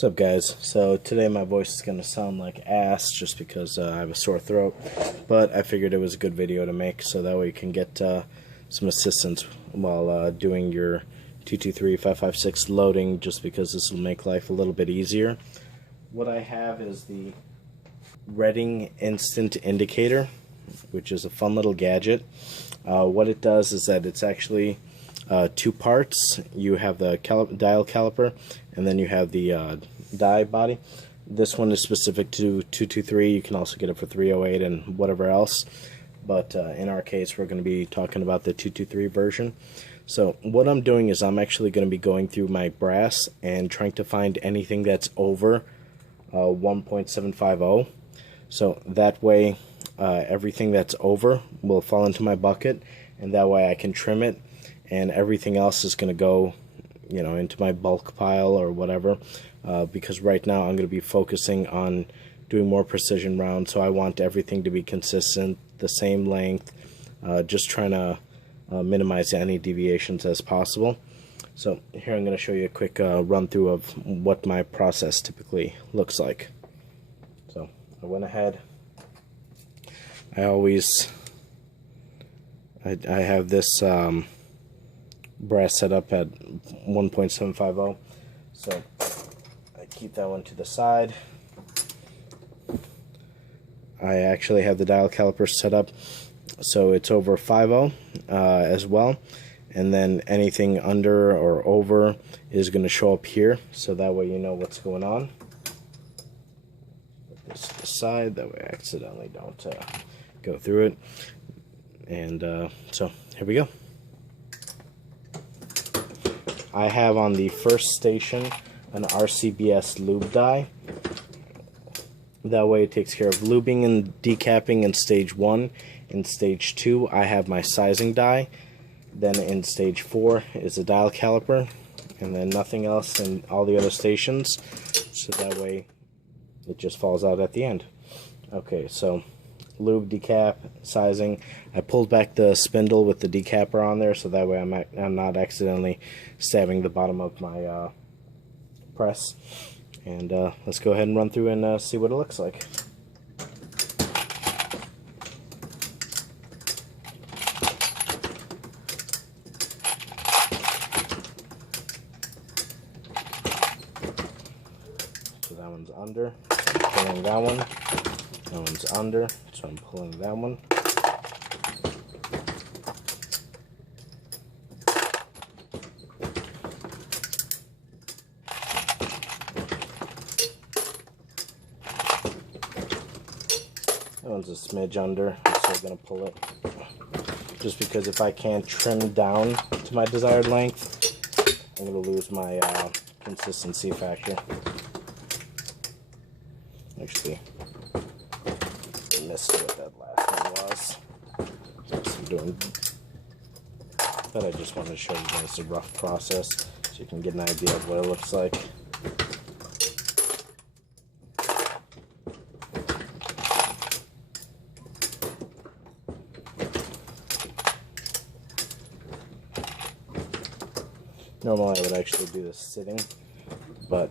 What's up, guys? So today my voice is going to sound like ass just because I have a sore throat, but I figured it was a good video to make so that way you can get some assistance while doing your 223-556 loading, just because this will make life a little bit easier. What I have is the Reading Instant Indicator, which is a fun little gadget. What it does is that it's actually two parts. You have the dial caliper, and then you have the die body. This one is specific to 223. You can also get it for 308 and whatever else, but in our case we're going to be talking about the 223 version. So what I'm doing is I'm actually going to be going through my brass and trying to find anything that's over 1.750. So that way everything that's over will fall into my bucket, and that way I can trim it, and everything else is going to go, you know, into my bulk pile or whatever, because right now I'm going to be focusing on doing more precision rounds, so I want everything to be consistent, the same length, just trying to minimize any deviations as possible. So here I'm going to show you a quick run through of what my process typically looks like. So I went ahead, I have this brass set up at 1.750, so I keep that one to the side. I actually have the dial caliper set up so it's over 50 as well, and then anything under or over is going to show up here, so that way you know what's going on. Put this to the side, that way I accidentally don't go through it. And so here we go. I have on the first station an RCBS lube die. That way it takes care of lubing and decapping in stage 1. In stage 2 I have my sizing die. Then in stage 4 is a dial caliper, and then nothing else in all the other stations, so that way it just falls out at the end. Okay, so lube, decap, sizing. I pulled back the spindle with the decapper on there, so that way I'm not accidentally stabbing the bottom of my press. And let's go ahead and run through and see what it looks like. So that one's under, so I'm pulling that one. That one's under, so I'm pulling that one. That one's a smidge under, I'm still going to pull it, just because if I can't trim down to my desired length, I'm going to lose my consistency factor. Actually, I missed what that last one was. But I just wanted to show you guys the rough process so you can get an idea of what it looks like. Normally I would actually do this sitting, but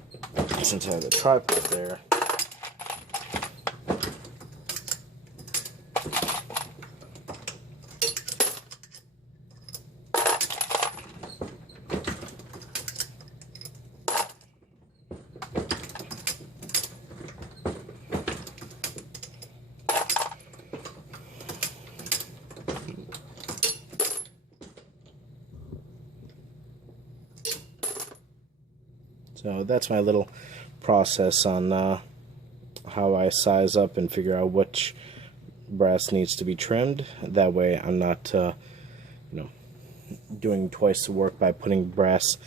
since I have the tripod there, so that's my little process on how I size up and figure out which brass needs to be trimmed. That way I'm not doing twice the work by putting brass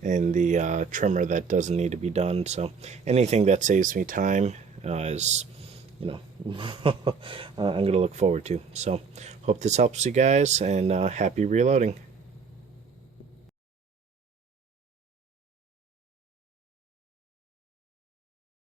in the trimmer that doesn't need to be done. So anything that saves me time is, I'm going to look forward to. So hope this helps you guys, and happy reloading.